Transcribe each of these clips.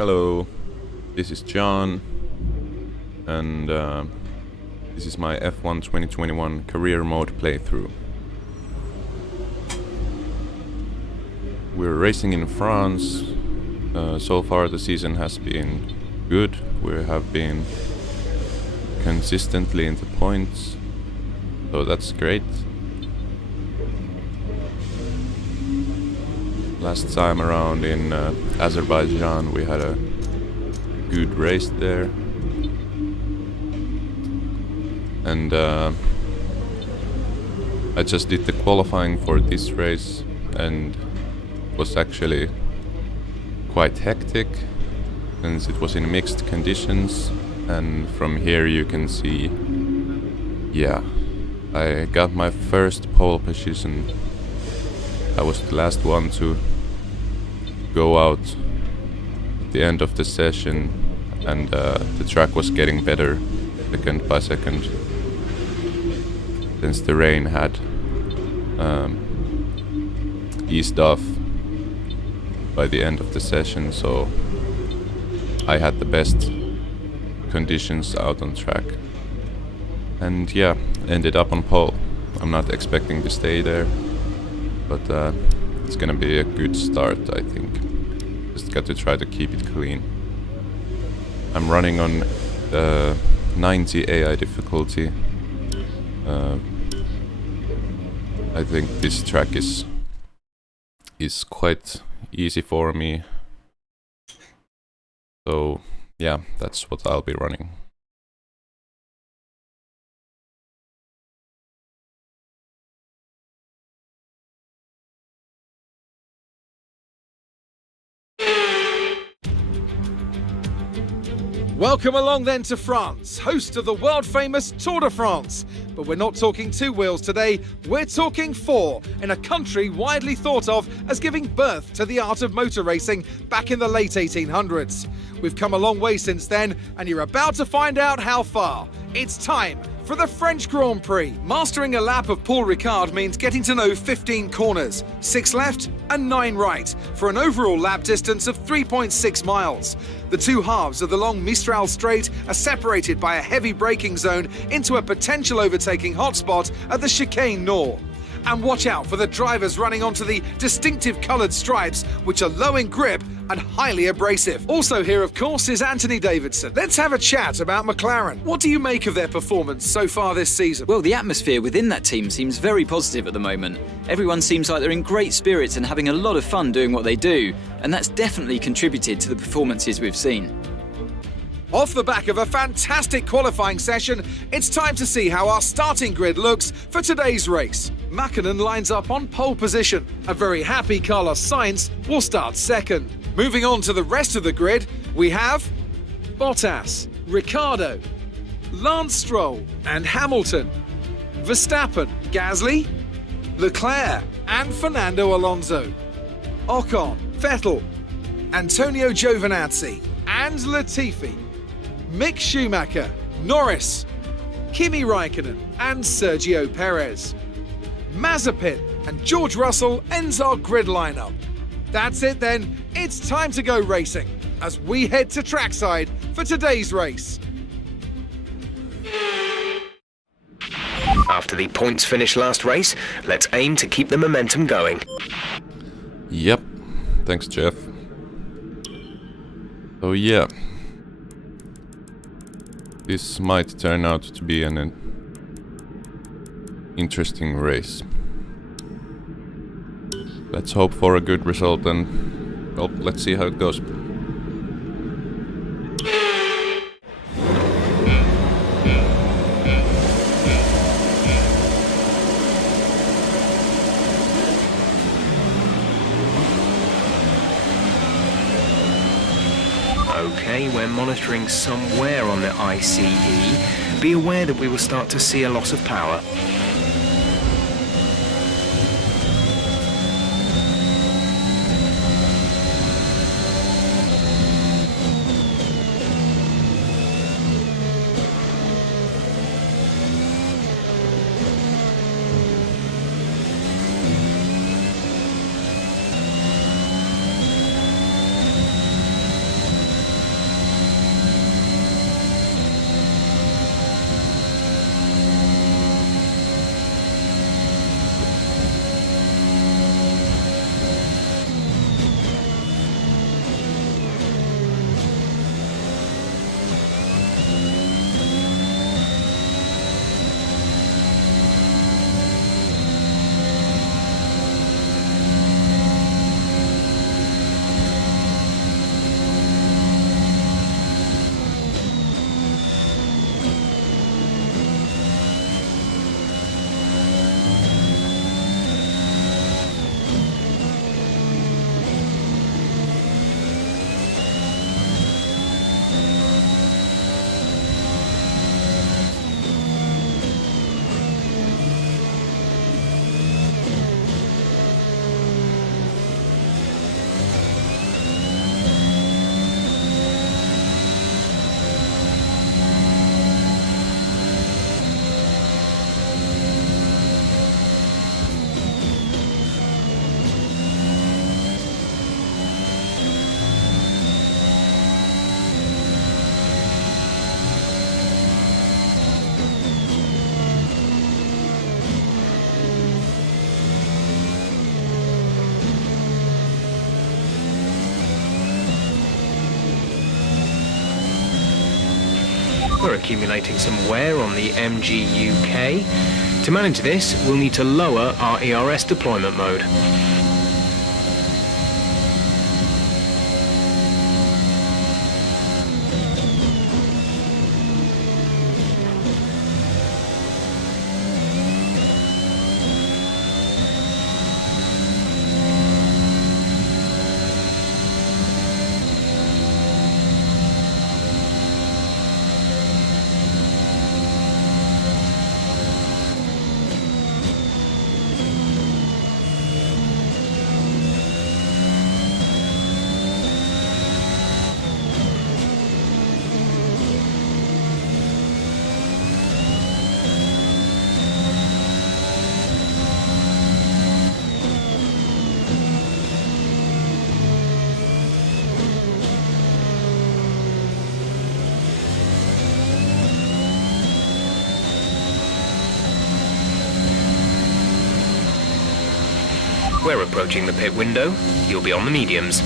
Hello, this is John, and this is my F1 2021 career mode playthrough. We're racing in France. So far the season has been good. We have been consistently in the points, so that's great. Last time around in Azerbaijan we had a good race there, and I just did the qualifying for this race and it was actually quite hectic since it was in mixed conditions, and from here you can see, yeah, I got my first pole position. I was the last one to go out at the end of the session, and the track was getting better second by second since the rain had eased off by the end of the session, so I had the best conditions out on track, and yeah, ended up on pole. I'm not expecting to stay there, but it's gonna be a good start, I think. Just got to try to keep it clean. I'm running on 90 AI difficulty. I think this track is quite easy for me. So yeah, that's what I'll be running. Welcome along then to France, host of the world-famous Tour de France. But we're not talking two wheels today, we're talking four, in a country widely thought of as giving birth to the art of motor racing back in the late 1800s. We've come a long way since then, and you're about to find out how far. It's time for the French Grand Prix. Mastering a lap of Paul Ricard means getting to know 15 corners, 6 left and 9 right, for an overall lap distance of 3.6 miles. The two halves of the long Mistral Straight are separated by a heavy braking zone into a potential overtaking hotspot at the Chicane Nord. And watch out for the drivers running onto the distinctive coloured stripes, which are low in grip and highly abrasive. Also here, of course, is Anthony Davidson. Let's have a chat about McLaren. What do you make of their performance so far this season? Well, the atmosphere within that team seems very positive at the moment. Everyone seems like they're in great spirits and having a lot of fun doing what they do, and that's definitely contributed to the performances we've seen. Off the back of a fantastic qualifying session, it's time to see how our starting grid looks for today's race. Mäkinen lines up on pole position. A very happy Carlos Sainz will start second. Moving on to the rest of the grid, we have Bottas, Ricciardo, Lance Stroll and Hamilton, Verstappen, Gasly, Leclerc and Fernando Alonso, Ocon, Vettel, Antonio Giovinazzi and Latifi, Mick Schumacher, Norris, Kimi Raikkonen and Sergio Perez. Mazepin and George Russell ends our grid lineup. That's it then, it's time to go racing as we head to trackside for today's race. After the points finish last race, let's aim to keep the momentum going. Yep, thanks Jeff. So yeah, this might turn out to be an interesting race. Let's hope for a good result, and well, let's see how it goes. Okay, we're monitoring somewhere on the ICE. Be aware that we will start to see a loss of power. We're accumulating some wear on the MGUK. To manage this, we'll need to lower our ERS deployment mode. We're approaching the pit window. You'll be on the mediums.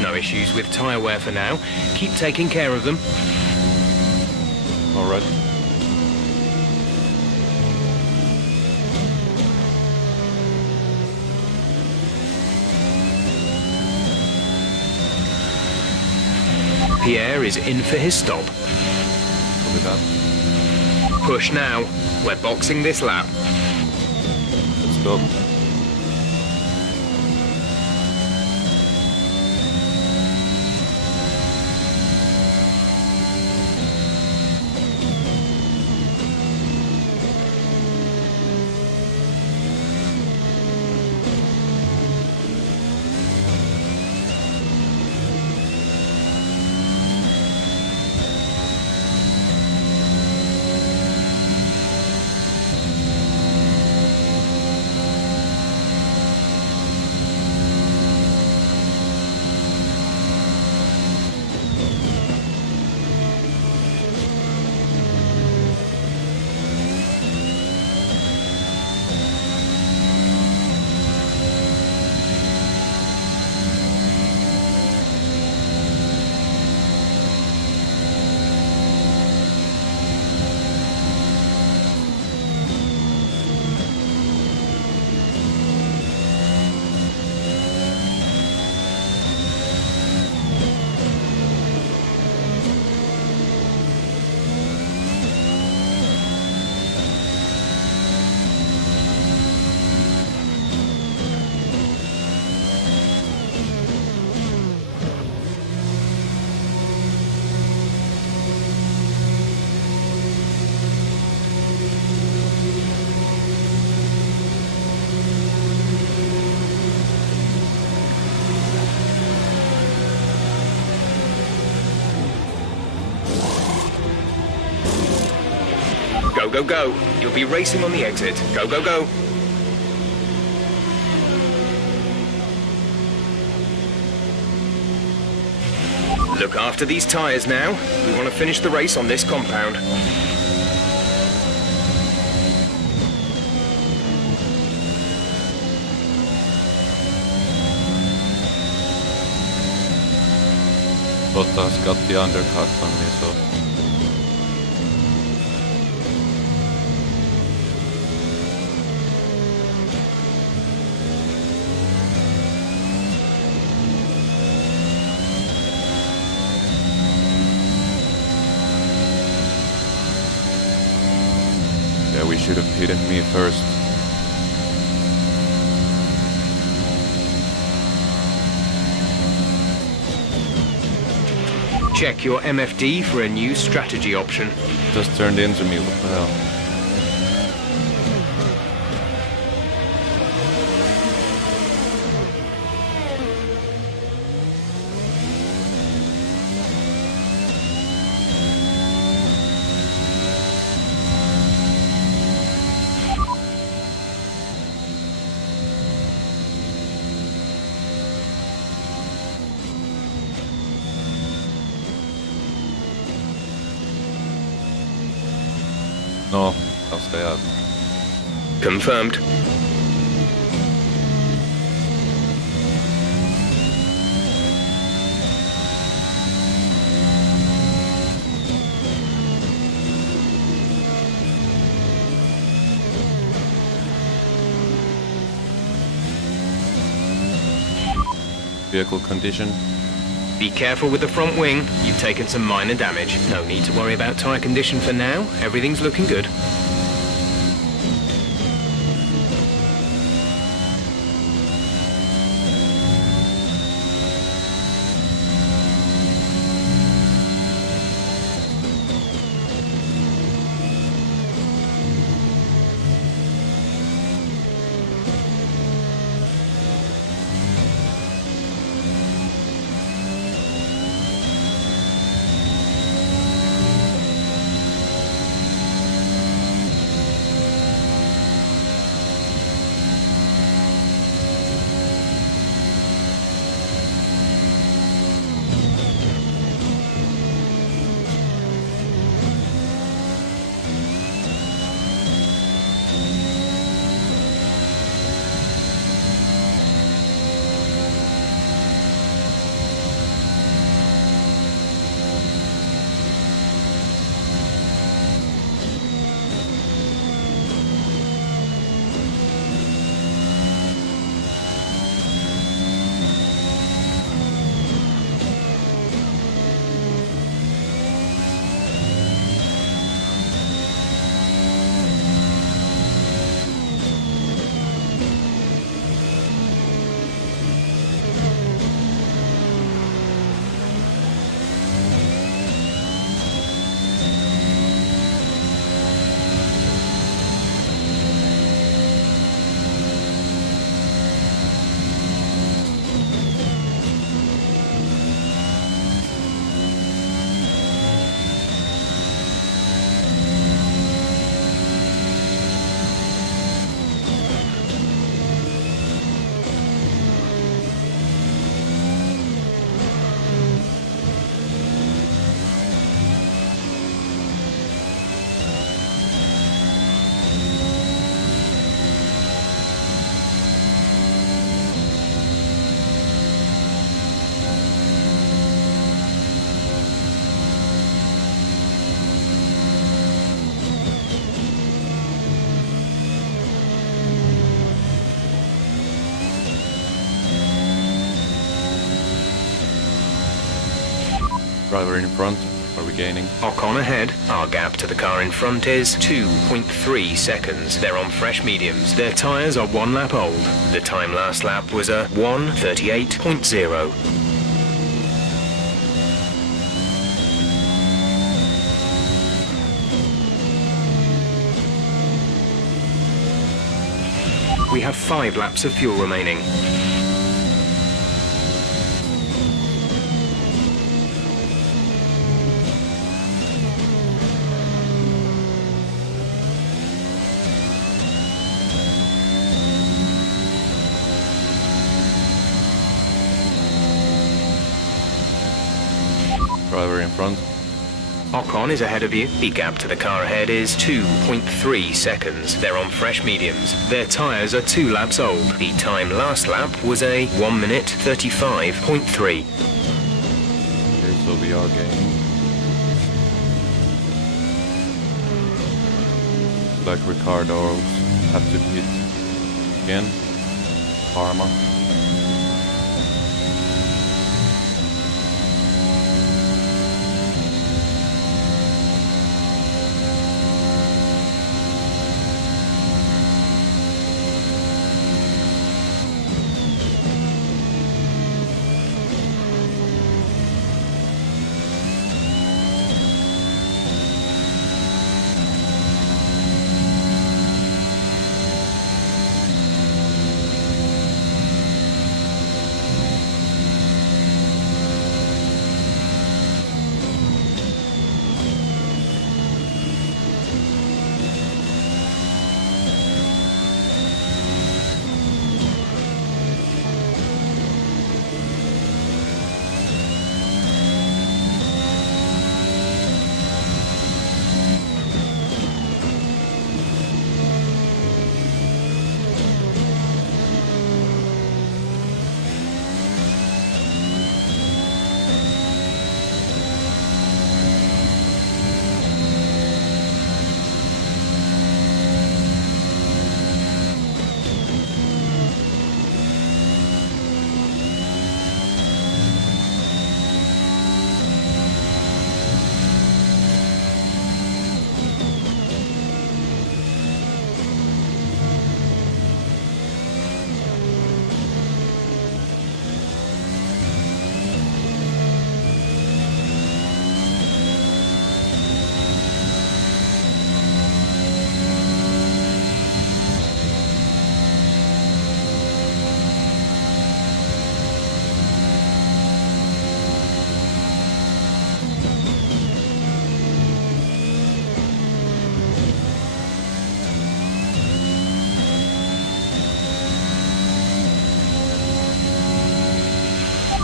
No issues with tyre wear for now. Keep taking care of them. All right. Pierre is in for his stop. Copy that. Push now. We're boxing this lap. Let's go. Go, go, go. You'll be racing on the exit. Go, go, go. Look after these tyres now. We want to finish the race on this compound. Bottas got the undercut on me, so... Yeah, we should have hidden me first. Check your MFD for a new strategy option. Just turned into me, what the hell? No, I'll stay out. Confirmed. Vehicle condition. Be careful with the front wing. You've taken some minor damage. No need to worry about tyre condition for now. Everything's looking good. Driver in front, are we gaining? Ocon ahead. Our gap to the car in front is 2.3 seconds. They're on fresh mediums. Their tyres are 1 lap old. The time last lap was a 1:38.0. We have 5 laps of fuel remaining. Driver in front. Ocon is ahead of you. The gap to the car ahead is 2.3 seconds. They're on fresh mediums. Their tyres are 2 laps old. The time last lap was a 1 minute 35.3. Okay, so we are gaining. Like Ricardo had to pit again. Karma.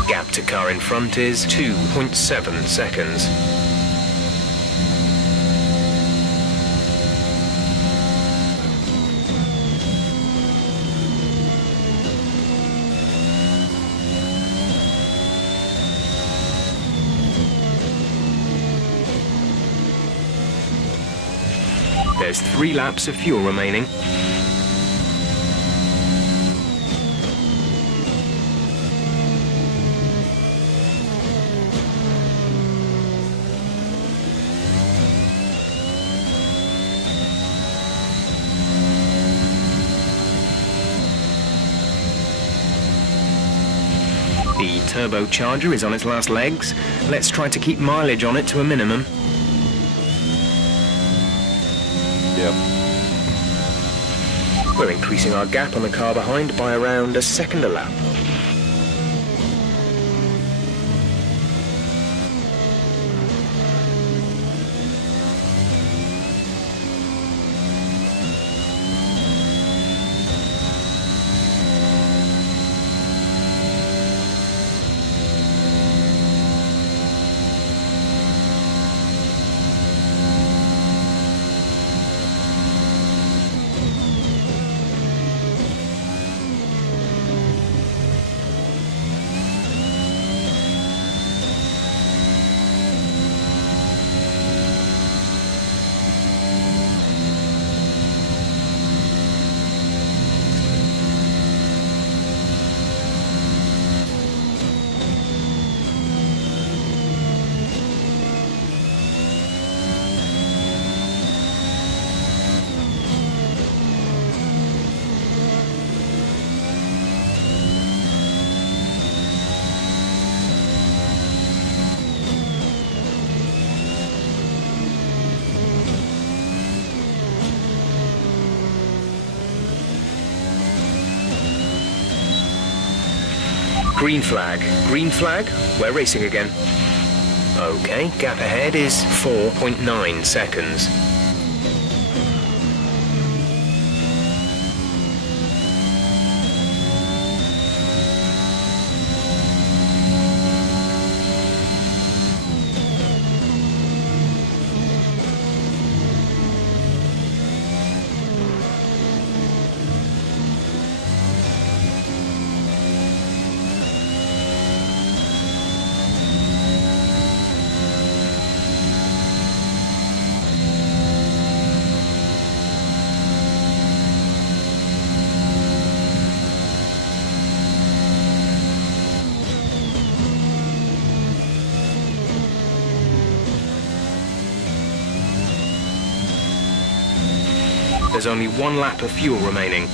Gap to car in front is 2.7 seconds. There's 3 laps of fuel remaining. The turbocharger is on its last legs. Let's try to keep mileage on it to a minimum. Yep. We're increasing our gap on the car behind by around a second a lap. Green flag. Green flag. We're racing again. Okay, gap ahead is 4.9 seconds. There's only 1 lap of fuel remaining.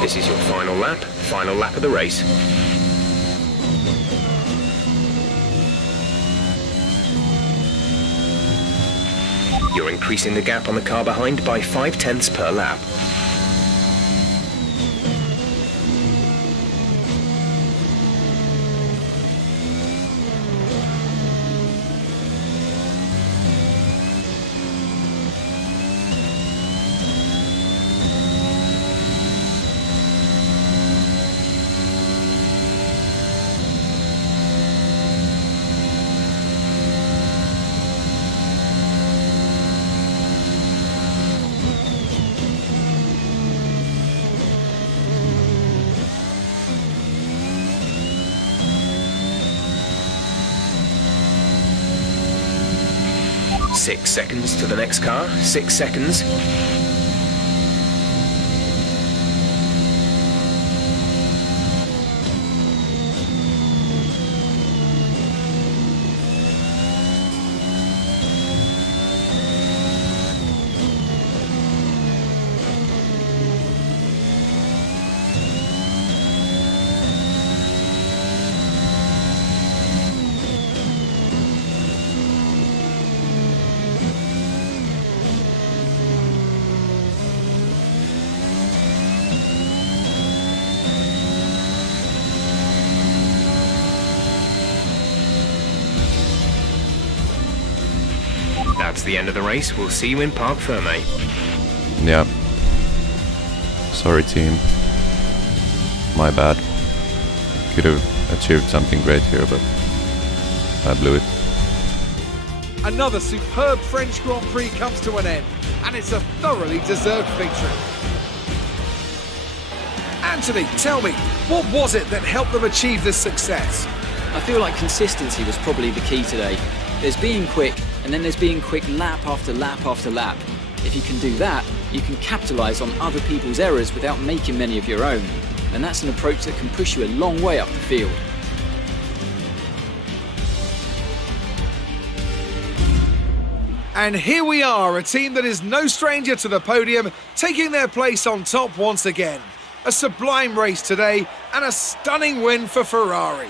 This is your final lap of the race. You're increasing the gap on the car behind by 0.5 per lap. Six seconds to the next car. 6 seconds. That's the end of the race. We'll see you in Parc Fermé. Yeah. Sorry, team. My bad. Could have achieved something great here, but I blew it. Another superb French Grand Prix comes to an end, and it's a thoroughly deserved victory. Anthony, tell me, what was it that helped them achieve this success? I feel like consistency was probably the key today. There's being quick, and then there's being quick lap after lap after lap. If you can do that, you can capitalise on other people's errors without making many of your own. And that's an approach that can push you a long way up the field. And here we are, a team that is no stranger to the podium, taking their place on top once again. A sublime race today, and a stunning win for Ferrari.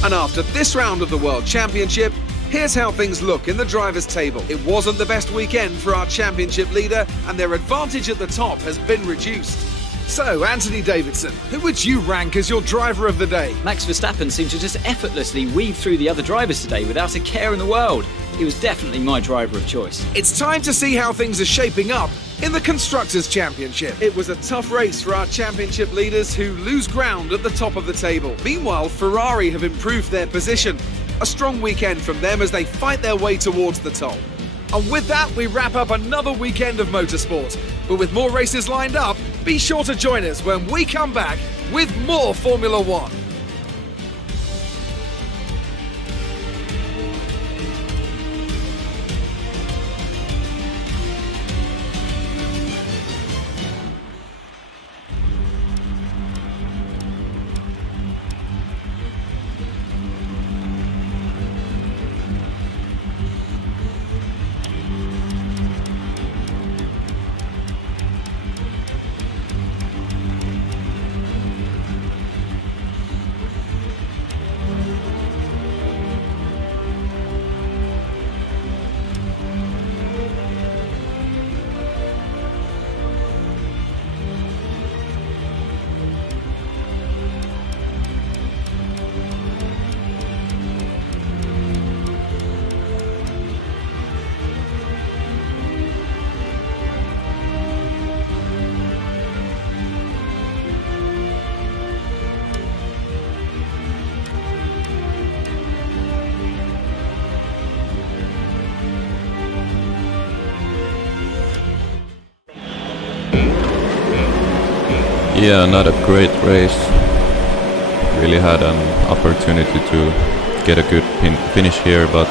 And after this round of the World Championship, here's how things look in the drivers' table. It wasn't the best weekend for our championship leader, and their advantage at the top has been reduced. So, Anthony Davidson, who would you rank as your driver of the day? Max Verstappen seemed to just effortlessly weave through the other drivers today without a care in the world. He was definitely my driver of choice. It's time to see how things are shaping up in the Constructors' Championship. It was a tough race for our championship leaders who lose ground at the top of the table. Meanwhile, Ferrari have improved their position. A strong weekend from them as they fight their way towards the top. And with that, we wrap up another weekend of motorsport. But with more races lined up, be sure to join us when we come back with more Formula One. Yeah, not a great race. Really had an opportunity to get a good finish here, but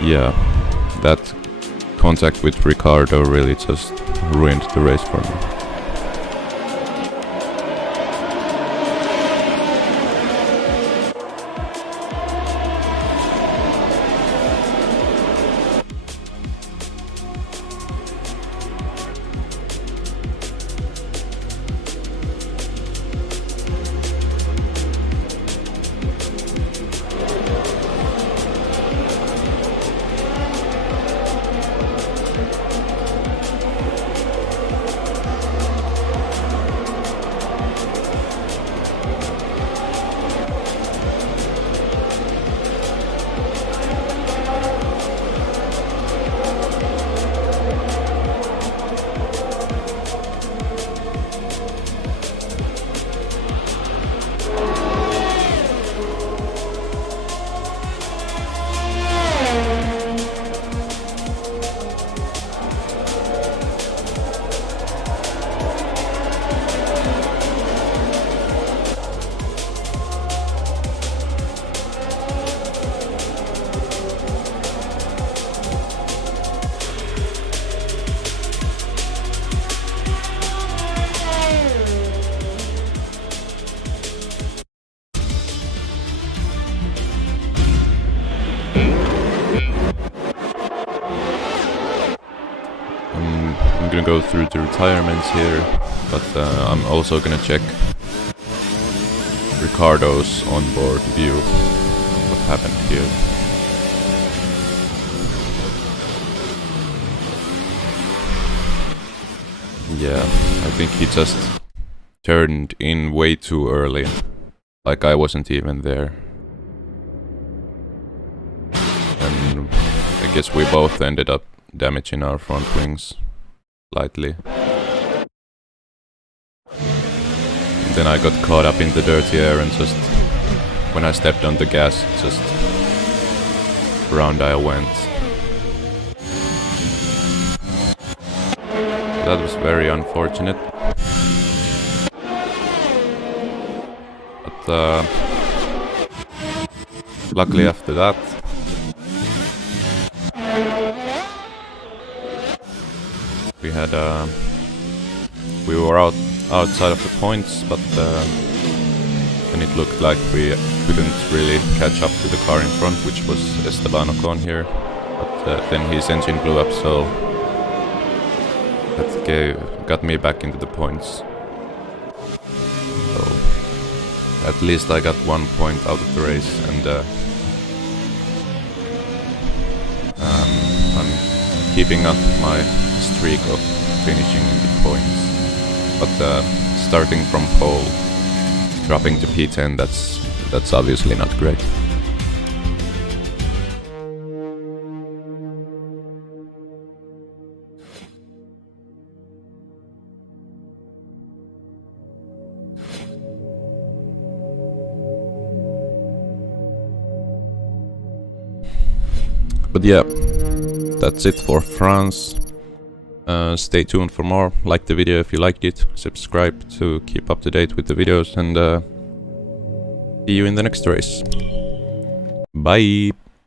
yeah, that contact with Ricardo really just ruined the race for me. I'm gonna go through the retirements here, but I'm also gonna check Ricardo's onboard view, what happened here. Yeah, I think he just turned in way too early, like I wasn't even there. And I guess we both ended up damaging our front wings slightly. Then I got caught up in the dirty air and just when I stepped on the gas, just round I went. That was very unfortunate. But luckily after that we were outside of the points, but then it looked like we couldn't really catch up to the car in front, which was Esteban Ocon here. But then his engine blew up, so that got me back into the points. So at least I got 1 point out of the race, and I'm keeping up my streak of finishing in the points. But starting from pole, dropping to P10, that's obviously not great. But yeah, that's it for France. Stay tuned for more. Like the video if you liked it, subscribe to keep up to date with the videos, and see you in the next race. Bye!